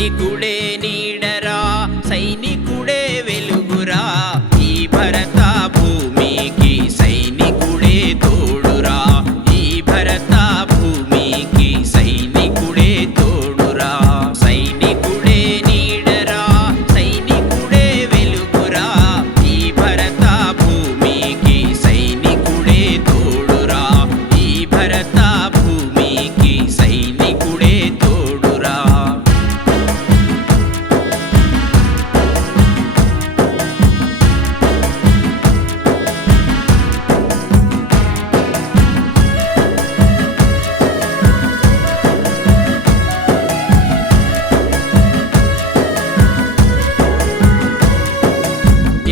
సైనికుడే నీడరా సైనికుడే వెలుగురా ఈ భరత భూమికి సైనికుడే తోడురా ఈ భరత భూమికి సైనికుడే తోడురా సైనికుడే నీడరా సైనికుడే వెలుగురా ఈ భరత భూమికి సైనికుడే తోడురా ఈ భరత భూమికి సైనికుడే తోడురా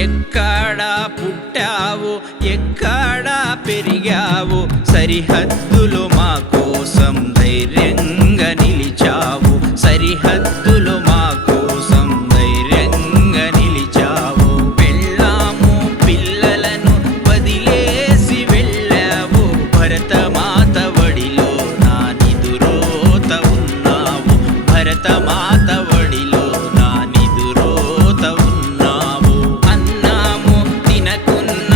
ఎక్కడ పుట్టావు ఎక్కడ పెరిగావు సరిహద్దులు మా కోసం ధైర్యంగా నిలిచావు సరిహద్దులు మా కోసం ధైర్యంగా నిలిచావు వెళ్ళాము పిల్లలను వదిలేసి వెళ్ళావు భరతమాత వడిలో నా నిదురోత ఉన్నావు భరతమాత వడిలో నా నిదురోత ఉన్నావు అన్నాము తినకున్న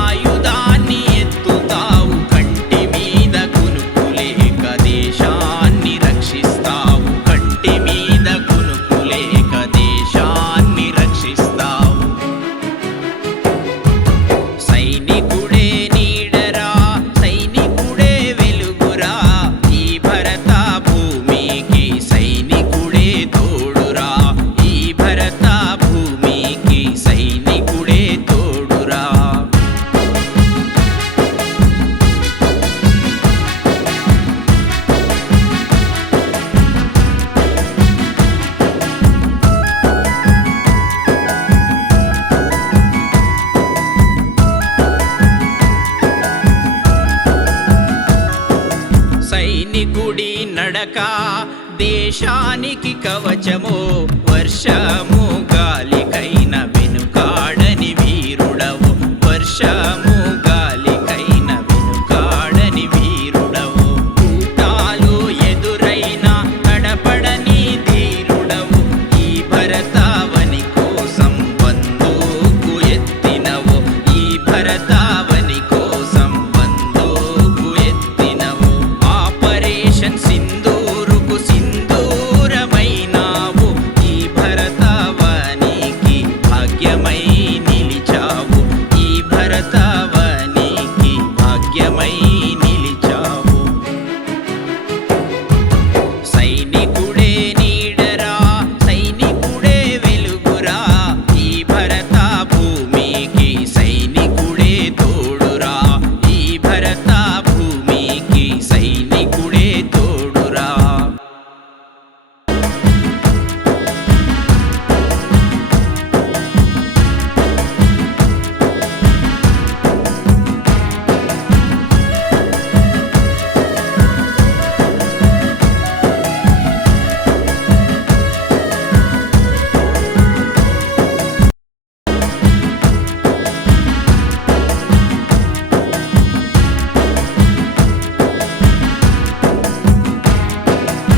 ఆయుధాన్ని ఎత్తుతావు కంటి మీద కునుకులేక దేశాన్ని రక్షిస్తావు కంటి మీద కునుకులేక దేశాన్ని రక్షిస్తావు సైనికుడే నీడరా సైనికుడే వెలుగురా ఈ భరత భూమికి సైనికుడే తోడురా ఈ భరత భూమికి సైనికుడే తోడురా సైనికుడి నడక దేశానికి కవచమో వర్షము గాలికైన